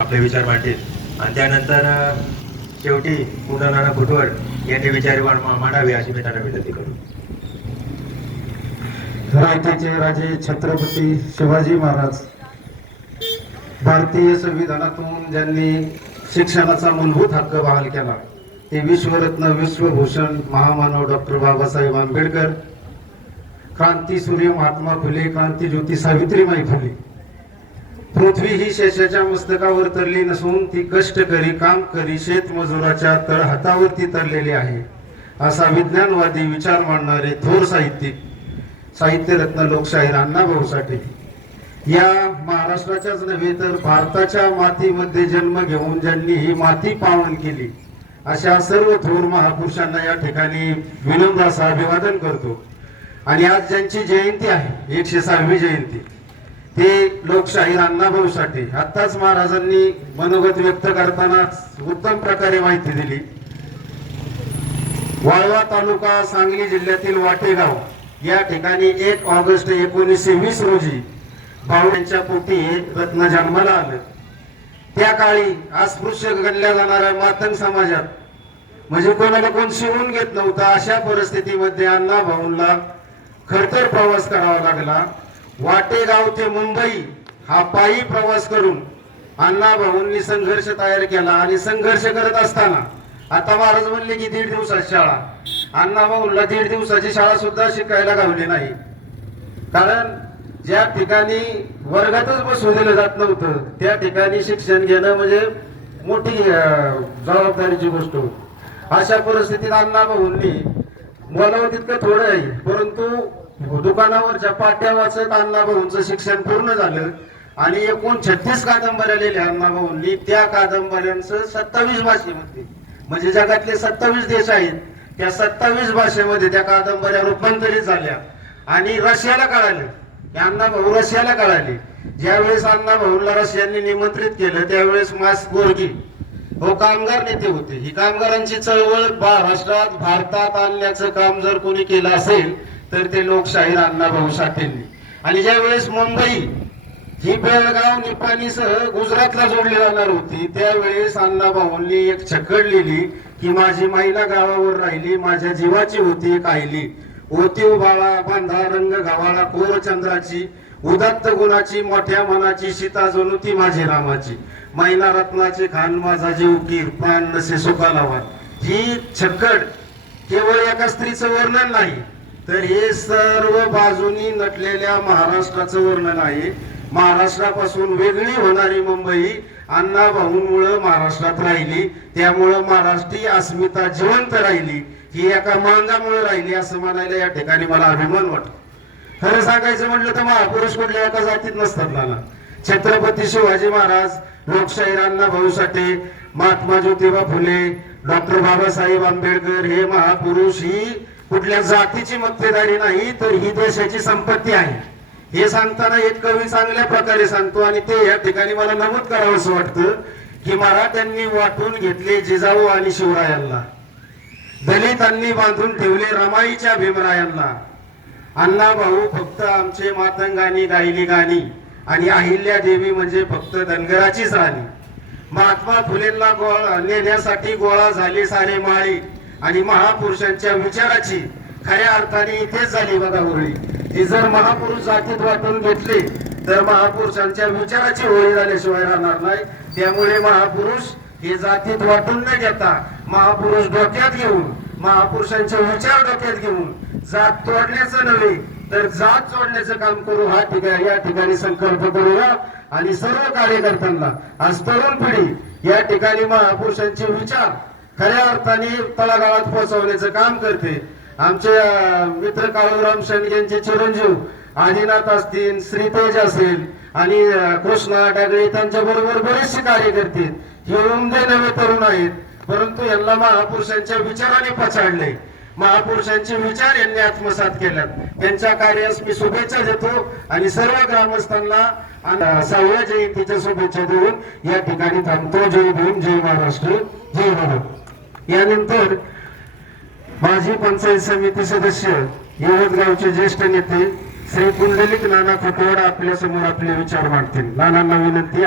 आपले विचार मांडतील आणि त्यानंतर शेवटी पुन्हा नाना फुटवड यांनी विचार मांडावे अशी मी त्यांना विनंती करू. रायतेचे राजे छत्रपती शिवाजी महाराज भारतीय संविधानातून ज्यांनी शिक्षणाचा मूलभूत हक्क बहाल केला ते विश्वरत्न विश्वभूषण महामानव डॉक्टर बाबासाहेब आंबेडकर, क्रांतीसूर्य महात्मा फुले, क्रांतीज्योती सावित्रीबाई फुले. पृथ्वी ही शेषाच्या मस्तकावर तरली नसून ती कष्टकरी काम करी शेतमजुराच्या तळहातावरती तरलेली आहे असा विज्ञानवादी विचार मांडणारे थोर साहित्यिक साहित्यरत्न लोकशाहीर अण्णाभाऊ साठे या महाराष्ट्राच्याच नव्हे तर भारताच्या मातीमध्ये जन्म घेऊन ज्यांनी ही माती पावन केली अशा सर्व थोर महापुरुषांना या ठिकाणी विनम्र असं अभिवादन करतो. आणि आज ज्यांची जयंती आहे 106वी जयंती ते लोकशाहीर अण्णाभाऊ साठे. आत्ताच महाराजांनी मनोगत व्यक्त करताना उत्तम प्रकारे माहिती दिली. वाळवा तालुका सांगली जिल्ह्यातील वाटेगाव या ठिकाणी 1 ऑगस्ट 1920 रोजी भाऊ यांच्या पोटी हे रत्न जन्माला आलं. त्या काळी अस्पृश्य गणल्या जाणाऱ्या मातंग समाजात म्हणजे कोणाला कोण शिवून घेत नव्हता अशा परिस्थितीमध्ये अण्णाभाऊंना खडतर प्रवास करावा लागला. वाटेगाव ते मुंबई हा पायी प्रवास करून अण्णाभाऊंनी संघर्ष तयार केला. आणि संघर्ष करत असताना आता महाराज म्हणले की 1.5 दिवसाची शाळा, अण्णाभाऊंना 1.5 दिवसाची शाळा सुद्धा शिकायला गावली नाही. कारण ज्या ठिकाणी वर्गातच बसू दिलं जात नव्हतं त्या ठिकाणी शिक्षण घेणं म्हणजे मोठी जबाबदारीची गोष्ट होती. अशा परिस्थितीत अण्णाभाऊंनी बोलावं तितकं थोडं आहे परंतु दुकानावरच्या पाट्या वाचत अण्णाभाऊंचं शिक्षण पूर्ण झालं. आणि एकूण 36 कादंबऱ्या लिहिल्या अण्णाभाऊंनी. त्या कादंबऱ्यांचं 27 भाषेमध्ये म्हणजे जगातले 27 देश आहेत त्या 27 भाषेमध्ये त्या कादंबऱ्या रूपांतरित झाल्या. आणि रशियाला कळाले की अण्णाभाऊ रशियाला कळाले. ज्यावेळेस अण्णाभाऊला रशियांनी निमंत्रित केलं त्यावेळेस मार्क्स गोर्की हो कामगार नेते होते. ही कामगारांची चळवळ महाराष्ट्रात भारतात आणण्याचं काम जर कोणी केलं असेल तर ते लोकशाहीर अण्णाभाऊ साठेंनी. आणि ज्यावेळेस मुंबई ही बेळगाव निपाणीसह गुजरातला जोडली जाणार होती त्यावेळेस अण्णाभाऊंनी एक छकड लिहिली की माझी महिला गावावर राहिली, माझ्या जीवाची होती एक आईली, ओती बाळा बांधा रंग गव्हाळा कोर चंद्राची, उदात्त गुणाची मोठ्या मनाची, सीता जणू ती माझी रामाची, मैना रत्नाचे खान माझा जीव कीर प्राण नसे सुखालावा. ही छकड केवळ एका स्त्रीचं वर्णन नाही तर हे सर्व बाजूनी नटलेल्या महाराष्ट्राचं वर्णन आहे. महाराष्ट्रापासून वेगळी होणारी मुंबई अण्णाभाऊंमुळे महाराष्ट्रात राहिली. त्यामुळं महाराष्ट्रीय अस्मिता जिवंत राहिली. ही एका मांगामुळे राहिली असं म्हणायला या ठिकाणी मला अभिमान वाटतो. खरं सांगायचं म्हटलं तर महापुरुष कुठल्या एका जातीत नसतात नाना. छत्रपती शिवाजी महाराज, लोकशाहीर अण्णाभाऊ साठे, महात्मा ज्योतिबा फुले, डॉक्टर बाबासाहेब आंबेडकर हे महापुरुष ही कुठल्या जातीची मक्तेदारी नाही तर ही देशाची संपत्ती आहे. हे सांगताना एक कवी चांगल्या प्रकारे सांगतो आणि ते या ठिकाणी मला नमूद करावं असं वाटतं की मराठ्यांनी वाटून घेतले जिजाऊ आणि शिवरायांना, दलितांनी बांधून ठेवले रमाईच्या भीमरायांना. अण्णाभाऊ फक्त आमचे मातंगानी गायली गाणी आणि अहिल्या देवी म्हणजे फक्त धनगराचीच राणी. महात्मा फुलेंना नेण्यासाठी गोळा झाले सारे माळी आणि महापुरुषांच्या विचाराची खऱ्या अर्थाने इथेच झाली बघा होळी. ही जर महापुरुष जातीत वाटून घेतले तर महापुरुषांच्या विचाराची होळी झाल्याशिवाय राहणार नाही. त्यामुळे महापुरुष हे जातीत वाटून न घेता महापुरुष डोक्यात घेऊन महापुरुषांचे विचार डोक्यात घेऊन जात तोडण्याचं नव्हे तर जात जोडण्याचं काम करू हा या ठिकाणी संकल्प करूया. आणि सर्व कार्यकर्त्यांना आज तरुण पिढी या ठिकाणी महापुरुषांचे विचार खऱ्या अर्थाने तळागाळात पोहोचवण्याचं काम करते. आमचे मित्र काळूराम शेंडगेंचे चिरंजीव आदिनाथ असतील, श्रीतेज असेल आणि कृष्णा डागळे त्यांच्या बरोबर बरेचसे कार्यकर्ते हे उमदे नवे तरुण आहेत परंतु यांना महापुरुषांच्या विचाराने पछाडले. महापुरुषांचे विचार यांनी आत्मसात केल्यात. त्यांच्या कार्यास मी शुभेच्छा देतो आणि सर्व ग्रामस्थांना 6व्या जयंतीच्या शुभेच्छा देऊन या ठिकाणी थांबतो. जय भीम, जय महाराष्ट्र, जय भारत. यानंतर माजी पंचायत समिती सदस्य यवतगावचे ज्येष्ठ नेते श्री पुंडलिक नाना फुटवड आपल्या समोर आपले विचार मांडतील. नानांना विनंती.